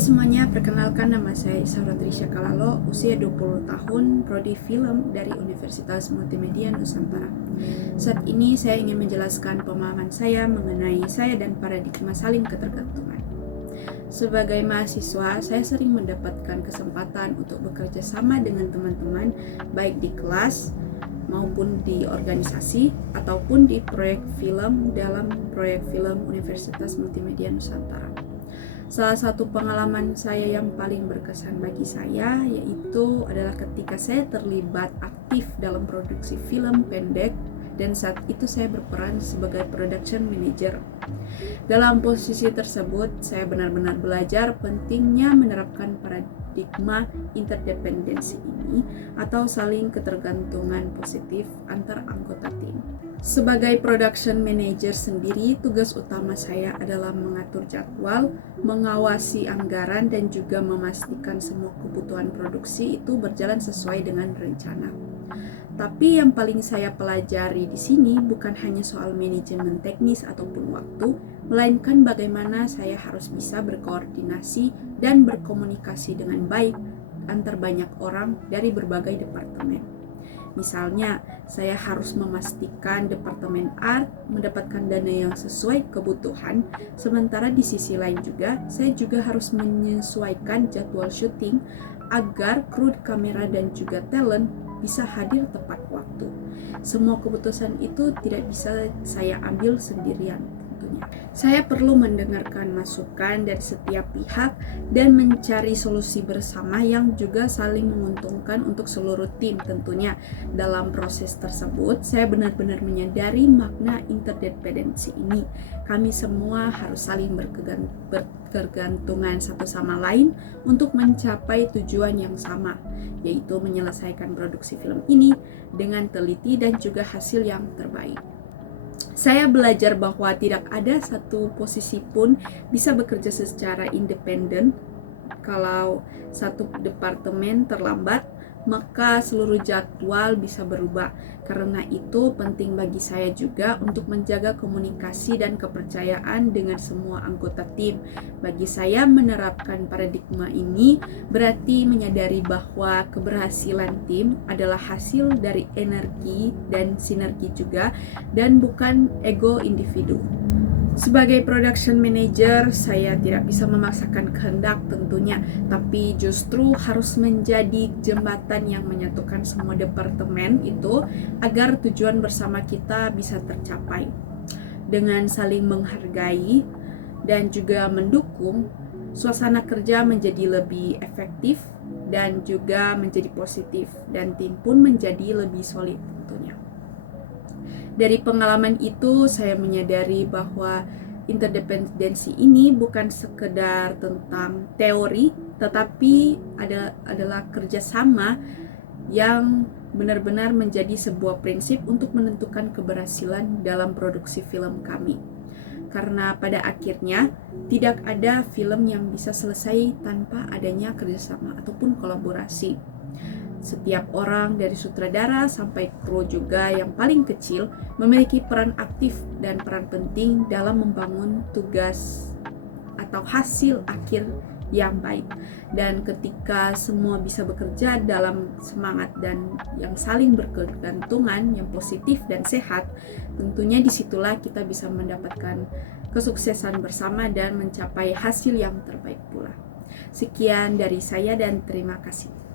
semuanya, perkenalkan nama saya Isaura Trisha Kalalo, usia 20 tahun, prodi film dari Universitas Multimedia Nusantara. Saat ini saya ingin menjelaskan pemahaman saya mengenai saya dan paradigma saling ketergantungan. Sebagai mahasiswa, saya sering mendapatkan kesempatan untuk bekerja sama dengan teman-teman, baik di kelas maupun di organisasi ataupun di proyek film dalam proyek film Universitas Multimedia Nusantara. Salah satu pengalaman saya yang paling berkesan bagi saya yaitu adalah ketika saya terlibat aktif dalam produksi film pendek dan saat itu saya berperan sebagai production manager. Dalam posisi tersebut, saya benar-benar belajar pentingnya menerapkan paradigma interdependensi ini atau saling ketergantungan positif antar anggota tim. Sebagai production manager sendiri, tugas utama saya adalah mengatur jadwal, mengawasi anggaran, dan juga memastikan semua kebutuhan produksi itu berjalan sesuai dengan rencana. Tapi yang paling saya pelajari di sini bukan hanya soal manajemen teknis ataupun waktu, melainkan bagaimana saya harus bisa berkoordinasi dan berkomunikasi dengan baik antar banyak orang dari berbagai departemen. Misalnya, saya harus memastikan Departemen Art mendapatkan dana yang sesuai kebutuhan, sementara di sisi lain juga, saya juga harus menyesuaikan jadwal syuting agar kru kamera dan juga talent bisa hadir tepat waktu. Semua keputusan itu tidak bisa saya ambil sendirian. Saya perlu mendengarkan masukan dari setiap pihak dan mencari solusi bersama yang juga saling menguntungkan untuk seluruh tim tentunya. Dalam proses tersebut, saya benar-benar menyadari makna interdependensi ini. Kami semua harus saling berkegantungan satu sama lain untuk mencapai tujuan yang sama, yaitu menyelesaikan produksi film ini dengan teliti dan juga hasil yang terbaik. Saya belajar bahwa tidak ada satu posisi pun bisa bekerja secara independen. Kalau satu departemen terlambat, maka seluruh jadwal bisa berubah. Karena itu penting bagi saya juga untuk menjaga komunikasi dan kepercayaan dengan semua anggota tim. Bagi saya menerapkan paradigma ini berarti menyadari bahwa keberhasilan tim adalah hasil dari energi dan sinergi juga dan bukan ego individu. Sebagai production manager, saya tidak bisa memaksakan kehendak tentunya, tapi justru harus menjadi jembatan yang menyatukan semua departemen itu agar tujuan bersama kita bisa tercapai. Dengan saling menghargai dan juga mendukung, suasana kerja menjadi lebih efektif dan juga menjadi positif, dan tim pun menjadi lebih solid tentunya. Dari pengalaman itu, saya menyadari bahwa interdependensi ini bukan sekedar tentang teori, tetapi adalah kerjasama yang benar-benar menjadi sebuah prinsip untuk menentukan keberhasilan dalam produksi film kami. Karena pada akhirnya, tidak ada film yang bisa selesai tanpa adanya kerjasama ataupun kolaborasi. Setiap orang dari sutradara sampai kru juga yang paling kecil memiliki peran aktif dan peran penting dalam membangun tugas atau hasil akhir yang baik. Dan ketika semua bisa bekerja dalam semangat dan yang saling berkegantungan, yang positif dan sehat, tentunya disitulah kita bisa mendapatkan kesuksesan bersama dan mencapai hasil yang terbaik pula. Sekian dari saya dan terima kasih.